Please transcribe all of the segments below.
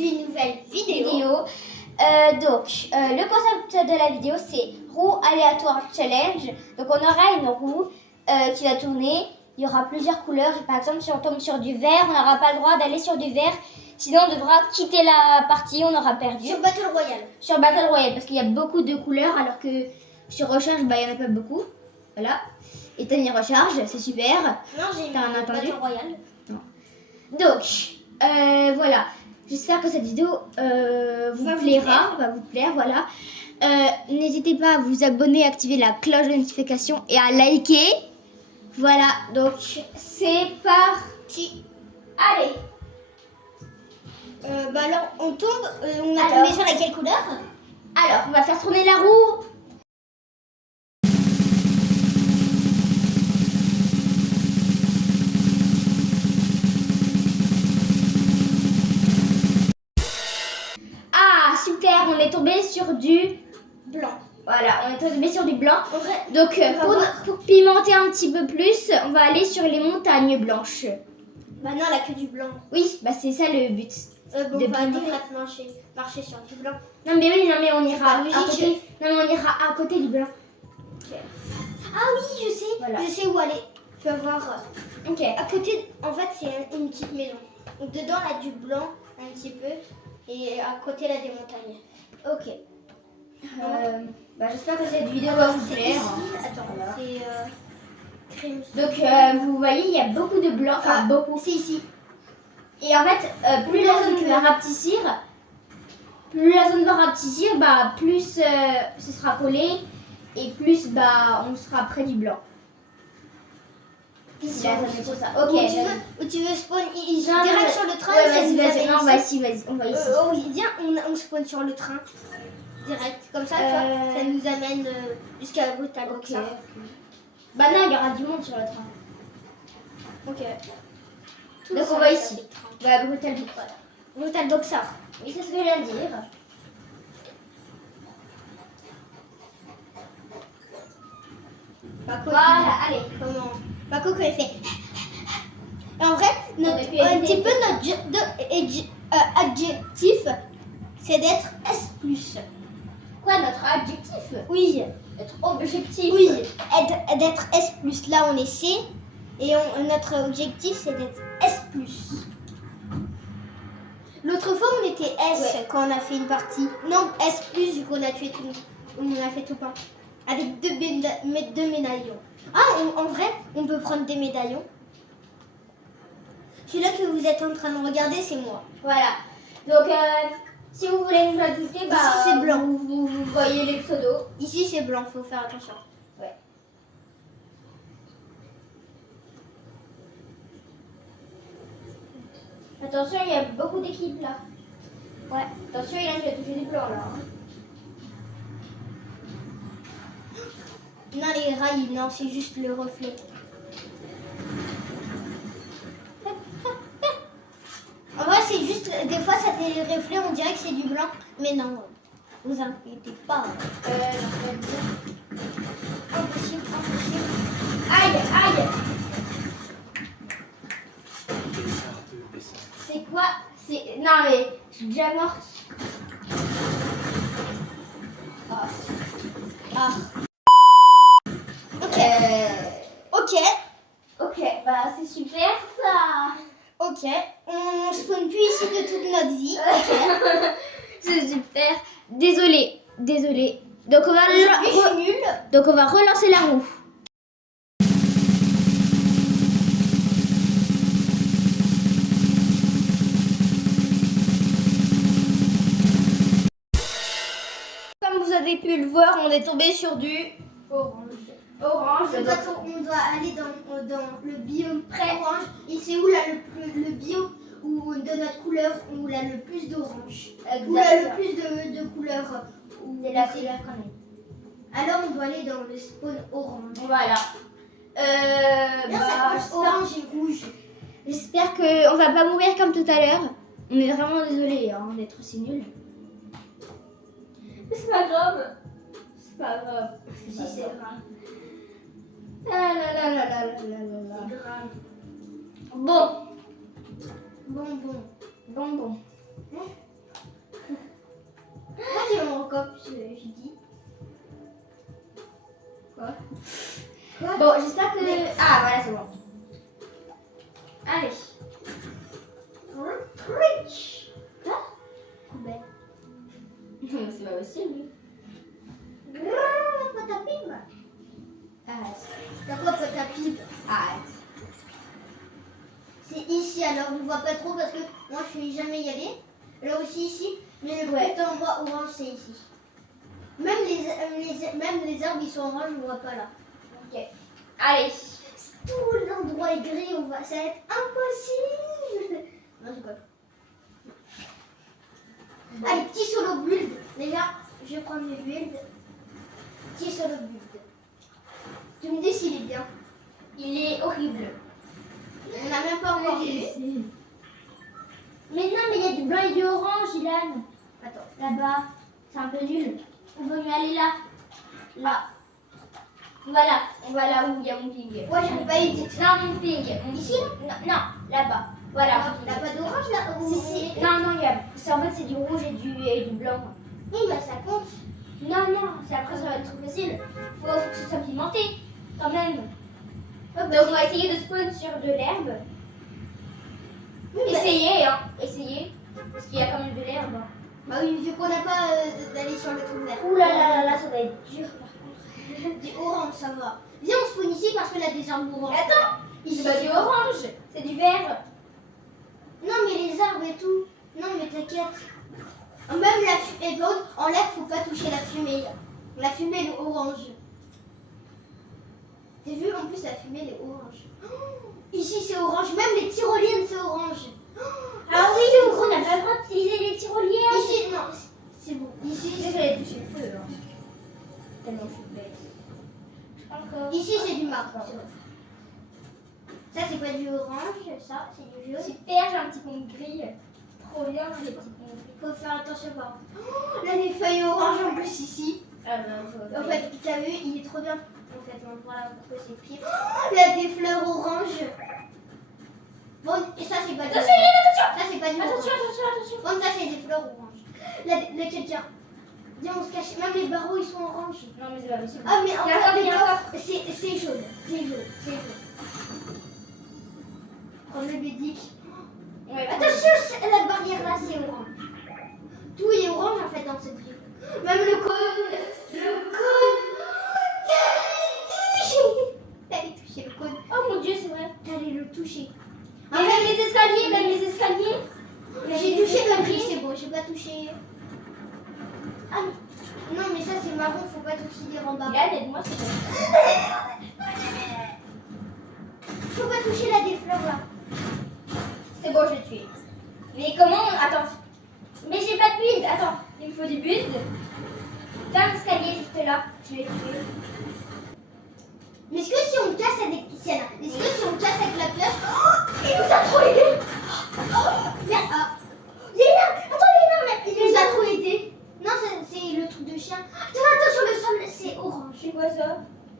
d'une nouvelle vidéo. Le concept de la vidéo, c'est roue aléatoire challenge. Donc, on aura une roue qui va tourner. Il y aura plusieurs couleurs. Par exemple, si on tombe sur du vert, on n'aura pas le droit d'aller sur du vert. Sinon, on devra quitter la partie, on aura perdu. Sur Battle Royale. Sur Battle Royale, parce qu'il y a beaucoup de couleurs, alors que sur Recharge, bah, il n'y en a pas beaucoup. Voilà. Et t'as mis Recharge, c'est super. Non, j'ai T'as un entendu Battle Royale. Non. Donc, voilà. J'espère que cette vidéo vous plaira, va vous plaire, voilà. N'hésitez pas à vous abonner, activer la cloche de notification et à liker. Voilà, donc c'est parti. Allez. Alors, on tombe, on a tombé sur laquelle couleur? Alors, on va faire tourner la roue. Ah, super, on est tombé sur du Blanc. Voilà, on est tombé sur du blanc. En vrai, Donc, pour pimenter un petit peu plus, on va aller sur les montagnes blanches. bah non, elle a que du blanc. Oui, bah c'est ça le but. Bon, de on va pimenter. direct marcher sur du blanc. Non mais oui, non mais on ira pas à logique. côté. Non mais on ira à côté du blanc. Ah oui, je sais. Voilà. Je sais où aller. Tu vas voir. Ok. À côté, en fait, c'est une petite maison. Donc dedans, elle a du blanc un petit peu. Et à côté, elle a des montagnes. Ok. Bah, j'espère que cette vidéo va vous plaire. Ici, attends, Voilà. c'est crème. Donc vous voyez, il y a beaucoup de blanc, enfin beaucoup. C'est ici. Et en fait, plus la zone va rapetissir, bah plus ce sera collé et plus bah on sera près du blanc. Ici, La on zone est spawn. tout ça. Ok. Où tu veux spawn ici, Non, direct mais- sur le train. Ouais, ça vas-y, nous vas-y. amène Non, on va ici. ici, vas-y, on va ici. Oui, viens, on spawn sur le train. Direct. Comme ça, tu vois, ça nous amène jusqu'à Brutal. Ok. Bah non, il y aura du monde sur le train. Ok. Donc on va ici. Bah, Brutal Book. Brutal Boxer. Oui, c'est ce que je viens de dire. Paco, Voilà, allez. comment Paco, quand il fait. En vrai, aurait pu un éviter. petit peu notre adjectif, c'est d'être S+. Quoi, notre adjectif? Oui. Être objectif. Oui, d'être S+. Là, on est C. Et notre objectif, c'est d'être S+. L'autre fois, on était S quand on a fait une partie. Non, S+, vu qu'on a tué tout. On a fait tout plein. Avec deux médaillons. Ah, en vrai, on peut prendre des médaillons. Celui-là que vous êtes en train de regarder, c'est moi. Voilà. Donc, si vous voulez nous ajouter, bah, Ici, c'est blanc. Vous voyez les pseudos. Ici, c'est blanc, faut faire attention. Ouais. Attention, il y a beaucoup d'équipes là. Ouais. Attention, il a déjà touché du blanc là. Hein. Non, les rails, non, c'est juste le reflet. En vrai, c'est juste, des fois, ça fait le reflet, on dirait que c'est du blanc. Mais non, vous inquiétez pas. Impossible, impossible. Aïe, aïe. C'est quoi? C'est... Non mais, je suis déjà morte. Ah. Ah. Ok. Ok. Ok, bah c'est super ça. Ok. On spawn plus ici de toute notre vie. Ok. C'est super. Désolée. Donc on va Je suis nulle. Donc on va relancer la roue. Comme vous avez pu le voir, on est tombé sur du orange. On doit aller dans le biome orange. Et c'est où là le biome où de notre couleur où il a le plus d'orange. Où il a le plus de couleurs. C'est la couleur qu'on est. Alors on doit aller dans le spawn orange. Voilà. Là, ça passe orange et rouge. J'espère qu'on va pas mourir comme tout à l'heure. On est vraiment désolé hein, d'être aussi nuls. Mais c'est pas grave. C'est pas grave. Si, c'est grave. Ah là là là là là là là. C'est grave. Bon. Bon. Bon. Moi, j'ai mon cop, je dis. Quoi? Bon, j'espère que... Ah, voilà, c'est bon. Allez. Twitch. Quoi? Poubelle. C'est pas possible. Pâte à pib. Arrête. T'as quoi, pâte à pib? Arrête. C'est ici, alors on ne voit pas trop parce que moi je suis jamais y aller. Là aussi ici, mais le Ouais. petit endroit orange c'est ici. Même les arbres ils sont orange, on ne voit pas là. Ok. Allez. Tout l'endroit est gris, ça va être impossible. Non, c'est quoi? Allez, petit solo build. Déjà, je vais prendre mes builds. Petit solo build. Tu me dis s'il est bien. Il est horrible. On n'a même pas encore vu. Mais non, mais il y a du blanc et du orange, Ilan. Attends. Là-bas. C'est un peu nul. On va mieux aller là. Là. Voilà. On va là où il y a mon ping. Moi, j'arrive pas à edit. Non, mon ping. Ici Non, là-bas. Voilà. T'as pas d'orange là ou... Si. Non, non, il y a... en fait, c'est du rouge et du blanc. Oui, bah ça compte. Non, non, c'est après, ça va être trop facile. Faut que ce soit pimenté, quand même. Donc, on va essayer de spawn sur de l'herbe. Oui, bah, Essayez, hein. Essayez. Parce qu'il y a quand même de l'herbe. bah oui, vu qu'on n'a pas d'aller sur le truc vert. Ouh là là là là, ça va être dur par contre. Des oranges, ça va. Viens, on spawn ici parce que là, des arbres oranges. Attends, Ici, c'est pas du orange, c'est du vert. Non, mais les arbres et tout. Non, mais t'inquiète. Même la fumée, en l'air, faut pas toucher la fumée. La fumée, elle est orange. T'as vu, en plus, la fumée, elle est orange. Oh, ici, c'est orange. Même les tyroliennes, c'est orange. Oh, Ah oui, c'est du coup, on n'a pas le droit d'utiliser les tyroliennes. Ici, non, c'est bon. Ici, Désolée, toucher le feu. Hein. Tellement je suis bête. Encore. ici c'est du marbre. Ça, c'est pas du orange, ça, c'est du jaune. Super, j'ai un petit pont gris. Trop bien, les petits ponts gris. Faut faire attention par contre. Oh, là, des feuilles oranges en plus ici. Ah ben, En fait, t'as vu, il est trop bien. En fait, on voit là pourquoi c'est pire. Oh, là, des fleurs oranges. Bon, et ça, c'est pas du attention, attention. Ça, c'est pas du Attention, orange. attention, attention. Bon, ça, c'est des fleurs oranges. Là, quelqu'un. Viens, on se cache. Même les barreaux, ils sont oranges. Non, mais c'est pas possible. Ah, mais en Il y a encore, fait, il y a encore. c'est jaune. C'est jaune. C'est jaune. Prends le bédic. Ouais, Attention, la barrière là, c'est orange. Tout est orange en fait dans cette ville. Même le cône. Le cône. T'allais toucher le cône. oh mon dieu, c'est vrai. T'allais le toucher. Mais même les escaliers, même les escaliers. J'ai touché le gris, c'est bon, j'ai pas touché. Ah non, mais ça c'est marron, faut pas toucher des rembarres. Là, aide-moi, c'est vrai. Faut pas toucher là des fleurs là. C'est bon, je l'ai tué. Mais comment attends. Mais j'ai pas de build. Attends, il me faut du build. T'as un escalier juste là. Je l'ai tué. Mais est-ce que si on casse avec est-ce que si on casse avec la pioche, il nous a trop aidé. Merde, ah. Léna, attends Léna, il nous a trop aidé. Non, c'est le truc de chien. Attends, sur le sol, c'est orange. C'est quoi ça?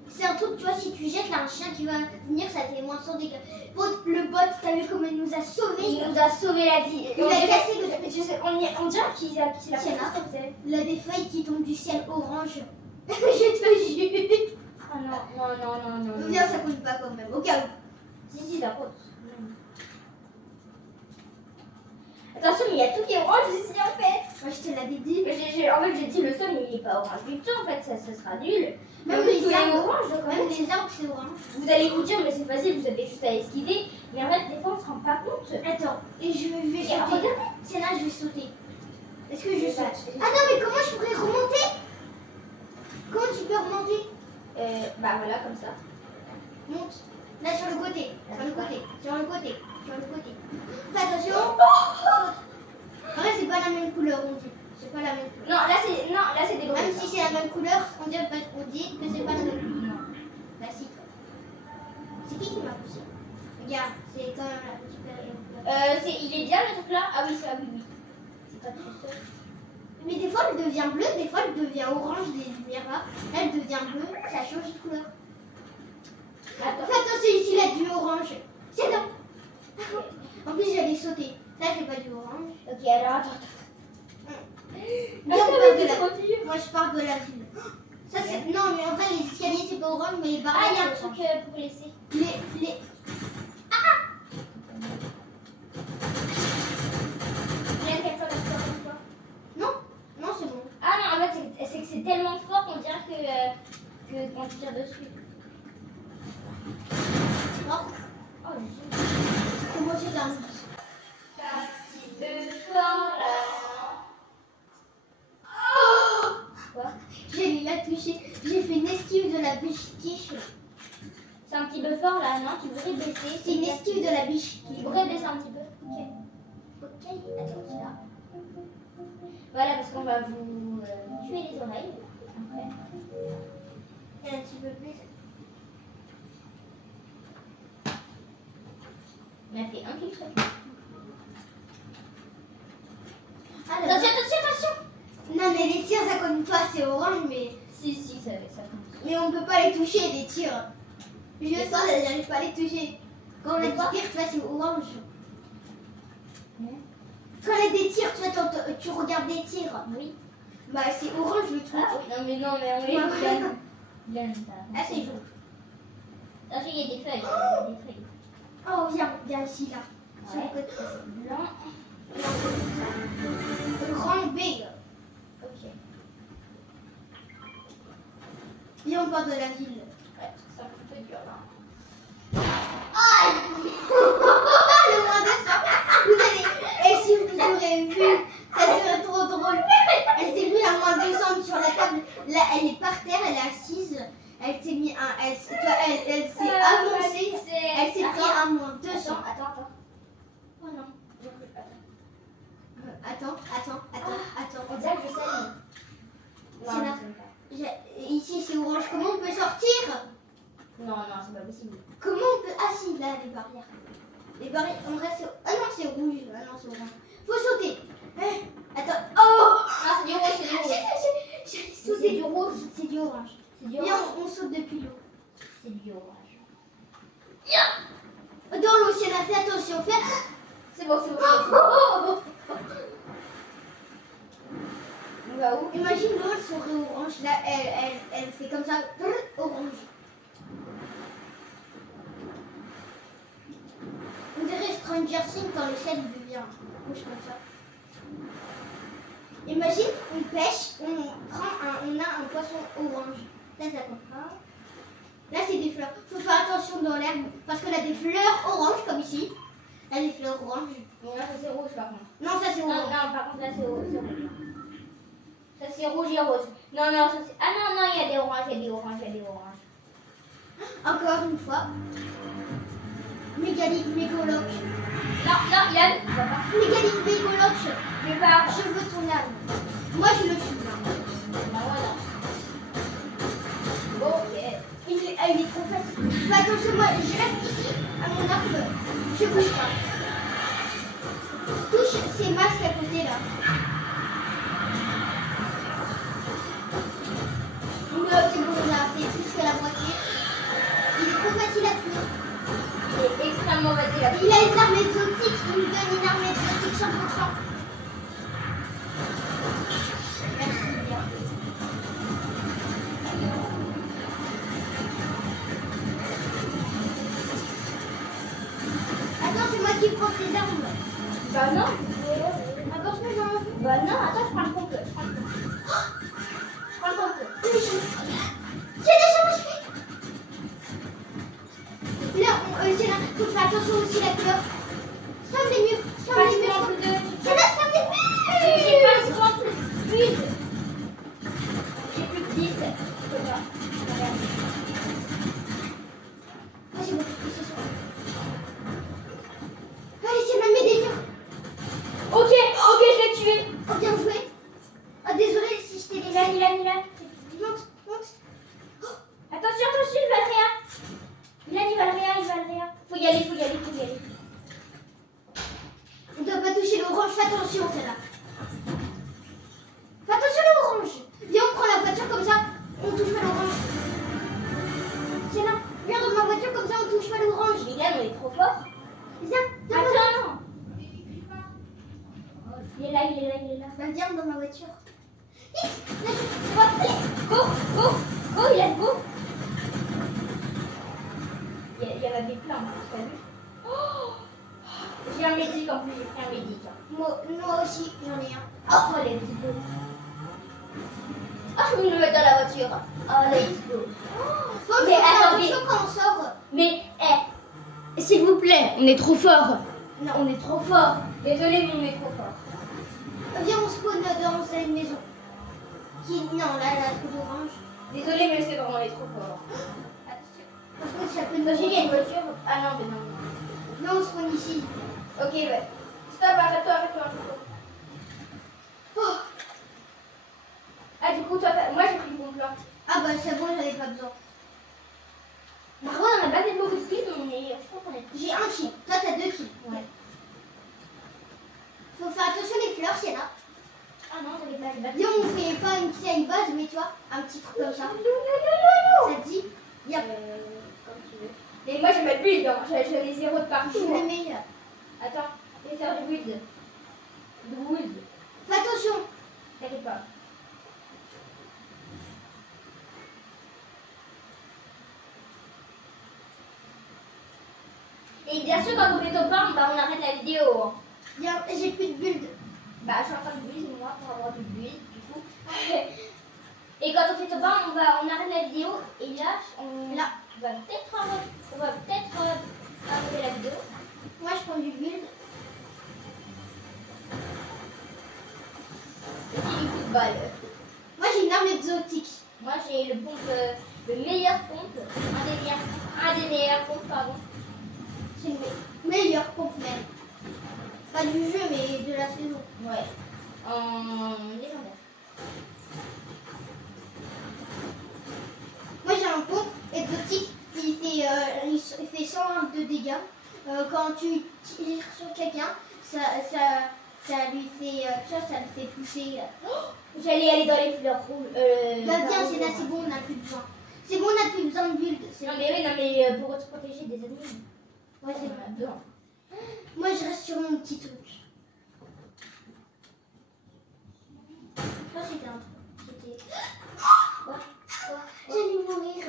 C'est un truc, tu vois, si tu jettes là un chien qui va venir, ça fait moins 100 dégâts. Le bot, t'as vu comment il nous a sauvés? Il nous a sauvé la vie. Il a cassé le truc. On dirait qu'il a fait Tiens, ça comme ça. Il a des feuilles qui tombent du ciel orange. Je te jure. Ah non. Viens, ça compte pas quand même, au cas où. Si, ça compte. Attention, mais il y a tout qui est orange ici en fait. Moi, je te l'avais dit. En fait, j'ai dit le sol, mais il est pas orange du tout. En fait, ça sera nul. Même Mais les tout est arbres, orange, donc, en même fait, les arbres, c'est orange. vous allez vous dire, mais c'est facile, vous avez juste à esquiver. Mais en fait, des fois, on se rend pas compte. Attends, et je vais Et sauter. regardez. C'est là, je vais sauter. Est-ce que je Mais saute? bah, Ah non, mais comment je pourrais remonter? Comment tu peux remonter? Bah voilà, comme ça. Monte. Là, sur le côté. Sur le côté. Sur le côté. Sur le côté. Fais attention. Saute. En vrai, c'est pas la même couleur, on dit. C'est pas la même couleur. Non, là, c'est des Même bruits. si c'est la même couleur, on dit que c'est pas la même couleur. Bah si, toi. C'est qui m'a poussé? Regarde, c'est quand même la petite période. Il est bien le truc là. Ah oui, ça, oui. C'est pas tout seul. Mais des fois, elle devient bleue, des fois, elle devient orange, des lumières là. Là, elle devient bleue, ça change de couleur. Attends. Fais attention, ici, là, du orange. C'est là. En plus, j'allais sauter. Là, j'ai pas du orange. Ok, alors attends. Viens, on Attends, part mais de c'est la... trop dur. Moi, je pars de la ville. Ça, c'est... Non, mais en vrai, les escaliers, c'est pas orange, mais les Ah, barrières, il y a un c'est truc orange. pour laisser. Les... Il y a quelque chose à faire comme toi. Non, non, c'est bon. Ah non, en fait, c'est que c'est tellement fort qu'on dirait que quand tu tires dessus. Non, Oh, j'ai c'est moi, j'ai d'un... Quoi? J'ai la touché. J'ai fait une esquive de la biche-quiche. C'est un petit peu fort là, non? Tu voudrais baisser? C'est une esquive de la biche-quiche. Tu voudrais baisser un petit peu? Ok. Ok, attends, c'est là. Voilà, parce qu'on va vous tuer les oreilles. Après. Et un petit peu plus. On a fait un filtre. Ah, Attention, attention, attention! non, mais les tirs, ça compte pas, c'est orange, mais... Si, ça compte. Mais on peut pas les toucher, les tirs. Je Mais sens, j'arrive pas à les toucher. Quand on a Mais des quoi tirs, tu vois, c'est orange. Ouais. Quand on a des tirs, tu vois, tu regardes des tirs. Oui. Bah, c'est orange le truc. Ah oui, non, mais on est Ouais. gagne. Ah, c'est jaune. Attention, il y a des feuilles. Il y a des feuilles. Oh, viens ici, là. Sur le Ouais. côté. Blanc. Grand B. Ok. Viens, on part de la ville. Ouais, c'est un petit peu dur là. Aïe. Le moins de sang. Vous allez... Et si vous aurez vu, ça serait trop drôle. Elle s'est mis à moins 200 sur la table. Là, elle est par terre, elle est assise. Elle s'est mis un... Elle s'est avancée. Elle s'est pris à moins 200. Attends. Oh non. Attends. On dirait que je saigne. C'est Non, là. je sais pas. Ici, c'est orange. Comment on peut sortir? Non, c'est pas possible. Comment on peut... Ah si, là, les barrières. Les barrières, en vrai, c'est... Ah non, c'est rouge. Ah non, c'est orange. Faut sauter. Attends. Oh, Ah, c'est du rouge, c'est du rouge. j'allais C'est sauter. du rouge. C'est du orange. C'est du Viens, orange. on saute depuis l'eau. C'est du orange. Dans l'eau, si elle a fait attention. Fais... C'est bon. On va où? Imagine l'eau, elle serait orange. Là, elle fait comme ça. Orange. On dirait Stranger Things quand le ciel il devient rouge comme ça. Imagine, on pêche, on a un poisson orange. Là, ça compte pas. Là, c'est des fleurs. Faut faire attention dans l'herbe parce qu'on a des fleurs oranges comme ici. Là, des fleurs oranges. Bon, là, ça c'est rouge par contre. Non, ça c'est Non, orange. par contre, là c'est rouge. Ça c'est rouge et rose. Non, ça c'est. Ah non, il y a des oranges. Encore une fois. Mégalithe, mégaloc. Non, Yann, va pas. Mégalithe, mégaloc. Je pars. Je veux ton âme. Moi, je le suis. Non, voilà. Bon, ok. Il est trop facile. Fais attention, moi, je reste ici à mon arbre. Je bouge pas. Touche ces masques à côté là. Non, c'est bon, on a fait plus que la moitié. Il est trop facile à tuer. Il est extrêmement facile à faire. Il a une arme exotique. Il me donne une arme exotique 100%. Merci bien. Attends, c'est moi qui prends ces armes. Bah non. Encore je me lance. Bah non, attends, je prends le pompe. J'ai déjà mangé. Là, c'est là. Faut faire attention aussi à la couleur. Somme les murs. C'est là, somme les murs. J'ai pas de point plus 8. J'ai plus de 10. Je peux pas. Regarde. Ah, c'est bon. C'est ça. Allez, c'est même mes délires. Ok, je l'ai tué. Oh, bien joué. Oh, désolé si je t'ai laissé. Milan. Monte. Attention, il va rien. Milan, il va rien. Faut y aller. On doit pas toucher l'orange. Fais attention, celle-là. Fais attention à l'orange. Viens, on prend la voiture comme ça. On touche pas l'orange. C'est là. Viens dans ma voiture comme ça, on touche pas l'orange. Milan, on est trop fort. Viens. Attends. Il est là, il est là, il est là. Bah, viens dans ma voiture. Vite, Go, go, go, il a go. Il y en avait plein, tu as vu? Oh, j'ai un médic en plus, j'ai pris un médic. Moi aussi, j'en ai un. Oh, les petits go. Ah, je vais me mettre dans la voiture. Oh, les petits go. Faut Mais faire attendez. attention quand on sort. Mais, s'il vous plaît, on est trop fort. Non. On est trop fort. Désolé, mais on est trop fort. Viens, on spawn dans une maison. Non, là, la trou d'orange. Désolé, mais c'est vraiment, on est trop fort. Attention. Parce que ça peut nous J'ai une voiture. Ah non, mais non. Non, on spawn ici. Ok, ouais. Stop, arrête-toi, arrête-toi, arrête-toi. Oh. Ah, du coup, toi, moi j'ai pris le bon plan. Ah bah c'est bon, j'en ai pas besoin. Par contre, on n'a pas fait beaucoup de kills, on est. Je crois qu'on est. J'ai un kill. Toi, t'as 2 kills. Ouais. Faut faire attention les fleurs, s'il y en a. Ah non, t'avais pas les Viens, on fait pas une petite base, mais tu vois, un petit truc comme ça. Ça te dit? Viens. Comme tu veux. Mais moi j'ai ma build, hein. J'en ai 0 de Je partout. suis le Hein. meilleur. Attends, je vais faire du build. Du build. Fais attention. T'inquiète pas. Et bien sûr, quand on fait top 1, bah, on arrête la vidéo. Hein. Viens, j'ai plus de build. Bah, je suis en train de build, moi, pour avoir du build, du coup. Et quand on fait top 1, on arrête la vidéo. Et là, on va peut-être arrêter la vidéo. Moi, je prends du build. Et j'ai une petite balle. Moi, j'ai une arme exotique. Moi, j'ai le pompe, le meilleur pompe. Un des meilleurs pompes, pardon. C'est le meilleur pompe même. Pas du jeu, mais de la saison. Ouais. En légendaire. Moi, j'ai un pompe exotique. Il fait 101 de dégâts. Quand tu tires sur quelqu'un, ça lui fait, tu vois, ça le fait pousser. J'allais aller dans les fleurs rouges. Bah, viens, c'est là, c'est bon, on n'a plus besoin. C'est bon, on n'a plus besoin de build. Non, mais oui, non, mais pour te protéger des ennemis. Ouais, c'est On bon. a besoin. Moi, je reste sur mon petit truc. Ça, c'était un truc. C'était. Quoi? J'allais mourir.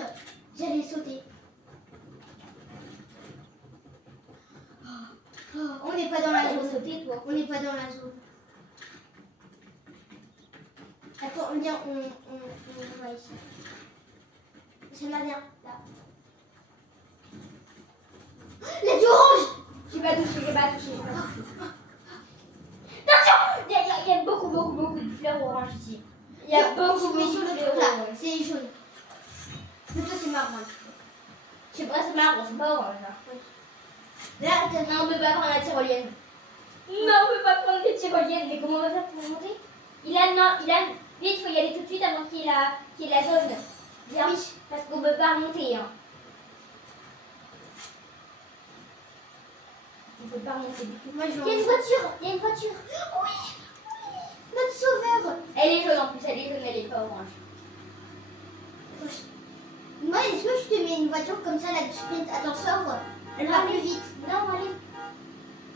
J'allais sauter. On n'est pas dans la zone. Sauter, toi. On n'est pas dans la zone. Attends, viens, on va ici. C'est ma bien, là. La du orange! J'ai pas touché. Attention! Il y a beaucoup de fleurs oranges ici. Il y a beaucoup mais sur de le fleurs truc là, oranges. c'est jaune. Mais toi, c'est marron. Je sais pas, c'est marron, c'est pas orange. Hein. Là, t'as Non, on peut pas prendre la tyrolienne. Non, on peut pas prendre des tyroliennes. Mais comment on va faire pour monter? Ilan, vite, faut y aller tout de suite avant qu'il y ait la zone. Viens, Oui. parce qu'on peut pas remonter. Hein. On peut pas remonter du tout. Moi, je Il y a une voiture. Oui! Notre sauveur! Elle est jaune en plus, elle est pas orange. Moi, est-ce que je te mets une voiture comme ça, la sprint? Attends, sors. Elle va plus vite. Non, allez.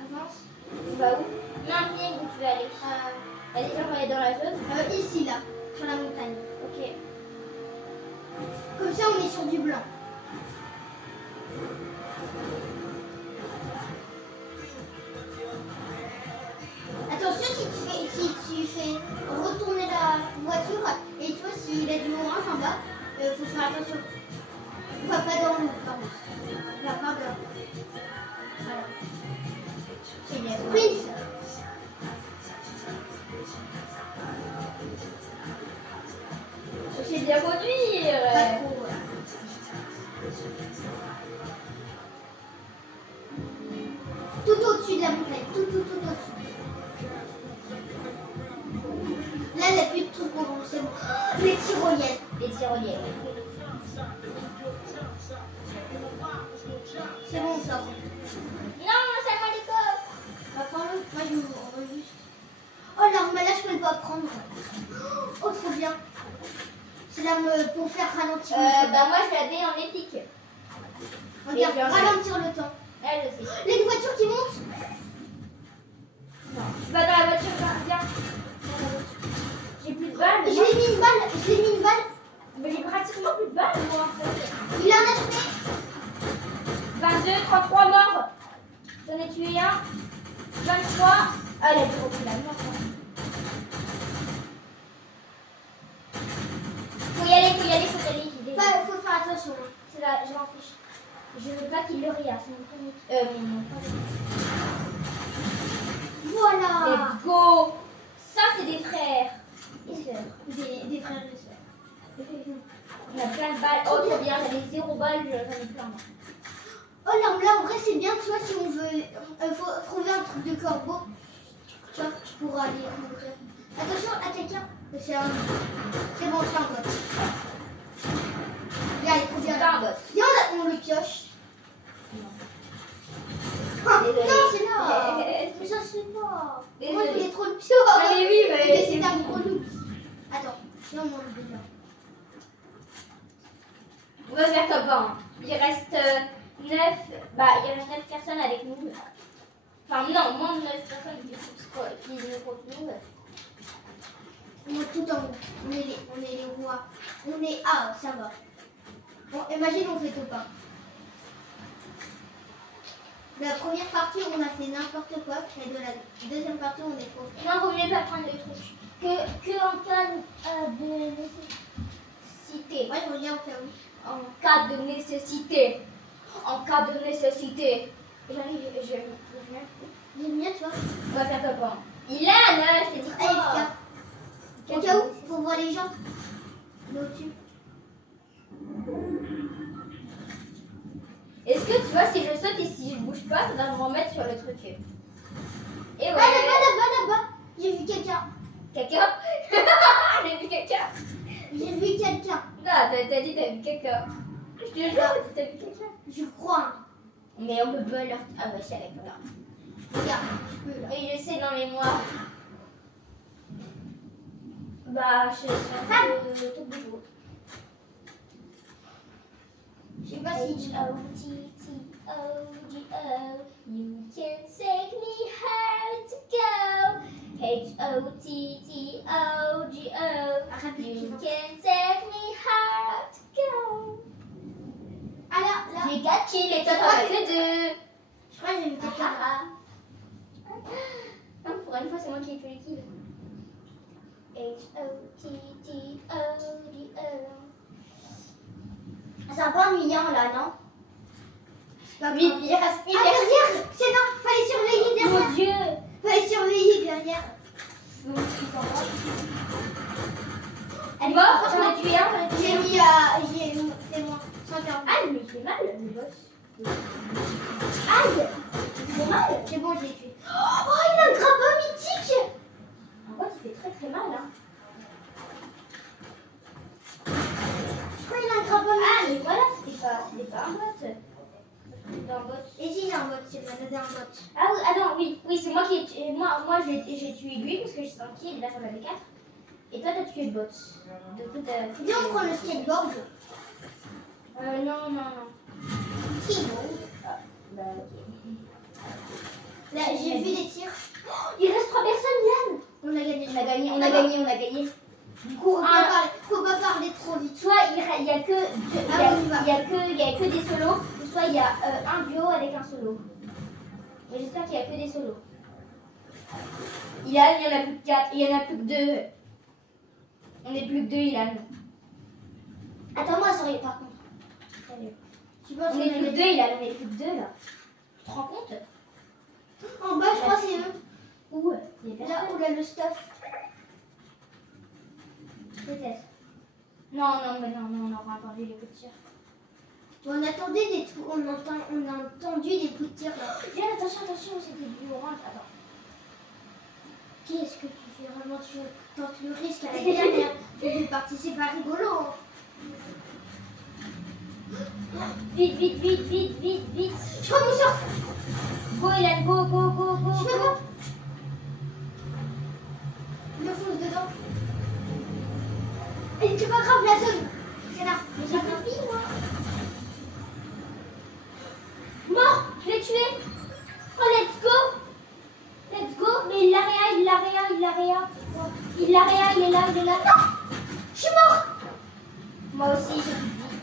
Avance. On va où? Non, viens où tu veux aller. Allez, viens, on va aller dans la zone. Ici, là, sur la montagne. Ok. Comme ça, on est sur du blanc. Attention, si tu fais retourner la voiture, et toi, s'il a du orange en bas, faut faire attention. On va pas dans l'eau, par contre. On va pas dans l'eau. Voilà. C'est bien. Sprint. C'est bien conduire. Pas trop. Voilà. Tout au-dessus de la montagne, tout au-dessus. Là, il n'y a plus de trucs orange, c'est bon. Oh, les tyroliennes. Les tyroliennes. C'est bon, on sort. Non, c'est moi les coffres. On va prendre l'autre. Moi, on va juste. Oh, l'arme là, je peux pas prendre. Oh, trop bien. C'est l'arme pour faire ralentir le temps. Bah moi je l'avais en épique. Regarde, et je ralentir le temps. Elle aussi. Là, une voiture qui monte. Non. Tu vas dans la voiture là. Ah, il a du repos là, non. Faut y aller, faut y aller, faut y aller. Faut faire attention. Hein. C'est là, je m'en fiche. Je veux pas qu'il le ria, c'est mon premier. Non, Voilà. let's go. Ça, c'est des frères et sœurs. Des frères et sœurs. On a plein de balles. Oh, trop bien, j'avais 0 balles, j'en ai plein. Oh, l'arme là, en vrai, c'est bien, tu vois, si on veut. Faut trouver un truc de corbeau. Tu vois, pour aller mourir. Attention à quelqu'un. C'est bon, c'est un bot. Là, il faut bien. C'est un bot. Viens, on le pioche. Désolée. Non, c'est là. Mais ça, c'est pas. Désolée. Moi, je voulais trop le pioche. Ah, mais oui, mais c'est un gros loup. Attends, viens, on le déjà. On va faire top 1. Il reste 9. Bah, il reste 9 personnes avec nous. Enfin, non, moins de 9 personnes qui nous retrouvent. On est tout en haut. On est les rois. On est. Ah, ça va. Bon, imagine, on fait top 1. La première partie, on a fait n'importe quoi. Et de la deuxième partie, on est trop. Non, vaut mieux pas prendre le truc. Que en cas de nécessité. Moi, je reviens au cas où. En cas de nécessité. En cas de nécessité. J'arrive, je viens. J'aime bien, tu vois. On va faire top 1. Il a 9, c'est dit Allez, quoi? au cas où, pour voir les gens. Là au-dessus. Est-ce que tu vois, si je saute et si je bouge pas, ça va me remettre sur le truc. Et ouais. Ah, là-bas. J'ai vu quelqu'un. Quelqu'un? J'ai vu quelqu'un. J'ai vu quelqu'un. Non, t'as dit t'as vu quelqu'un. Je te jure, t'as vu quelqu'un. Je crois. Mais on peut pas leur... Ah bah c'est avec là. Regarde, je peux là. Oui, je sais, dans les mois. Bah, je suis un peu tout boulot. Je sais pas si. H-O-T-T-O-G-O, you can take me home to go. H-O-T-T-O-G-O, you can take me home to go. Ah là. J'ai 4 kills et toi t'en as que 2. Je crois que j'ai vu quelqu'un. Non, pour une fois, c'est moi qui ai fait les kills. H-O-T-T-O-D-O. C'est un peu ennuyant là, non? Oui, il reste Ah, derrière. C'est non. Fallait surveiller derrière. Mon Dieu. Fallait surveiller derrière. Donc, il s'en va. Elle est morte, j'en ai tué un. J'ai mis à. C'est moi. 140. Aïe, mais il fait mal, le boss. Aïe, il fait mal. C'est bon, je l'ai tué. Oh, il a un grappin mythique. Un boss, il fait très très mal. Hein. Je crois qu'il a un grappin Ah, mythique. mais voilà, c'était pas un boss. C'était un boss. Et si j'ai un bot, c'est m'a donné un bot. Ah oui, ah non, oui, c'est moi qui ai tué. Moi j'ai tué lui parce que j'ai 5 kills et là j'en avais 4. Et toi, t'as tué le bot. Du coup, t'as. Viens, on prend le skateboard. Non. Skateboard. Ah, bah ok. Là, j'ai vu des tirs. Oh, il reste 3 personnes, Yann. On a gagné. On a gagné. Du coup, Faut pas parler trop vite. soit il y a que il y a que des solos, ou soit il y a un duo avec un solo. Mais j'espère qu'il y a que des solos. Ilan, il y en a plus que 4, il y en a plus que 2. On est plus que 2, Ilan. Attends-moi, sérieux, par contre. Salut. Tu penses On est plus que 2, Ilan, on est plus que 2 là. Tu te rends compte? En bas, je crois que c'est eux. Où? Il y a Là personne. où il y a le stuff. Peut-être. Non, on aura entendu les coups de tir. On attendait des trucs, on a entendu des coups de tir là. Viens, attention, c'était du orange. Attends. Qu'est-ce que tu fais vraiment? Tu tentes le risque à la dernière. Tu fais partie, c'est pas rigolo. Hein. Vite. Je crois mon surf. Go, Ilan, go. Je peux pas. Je me fonce dedans. Et c'est pas grave, la zone. C'est là. Mais j'ai pas fini, moi. Mort, je l'ai tué. Oh, let's go. Mais il l'a réa. Il est là. Non, je suis mort. Moi aussi, j'ai plus de vie.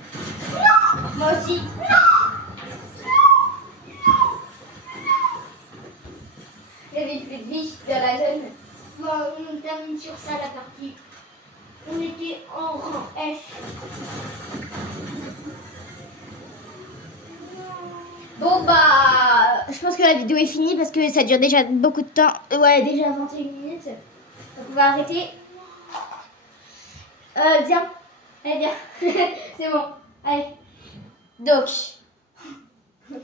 Non. Moi aussi. J'avais plus de vie, je on termine sur ça la partie. On était en rang F. Bon bah, je pense que la vidéo est finie parce que ça dure déjà beaucoup de temps. Ouais, déjà 21 minutes. Donc on va arrêter. Viens. Allez, viens. C'est bon. Allez. Donc,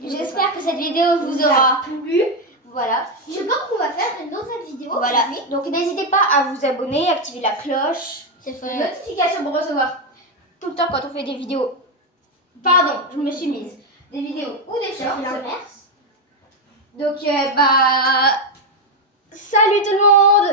j'espère que cette vidéo vous aura plu. Voilà. Je pense qu'on va faire une autre vidéo. Voilà. Donc n'hésitez pas à vous abonner, activer la cloche, C'est les notifications pour recevoir tout le temps quand on fait des vidéos. Pardon, je me suis mise. Des vidéos ou des shorts. l'inverse. Donc bah salut tout le monde.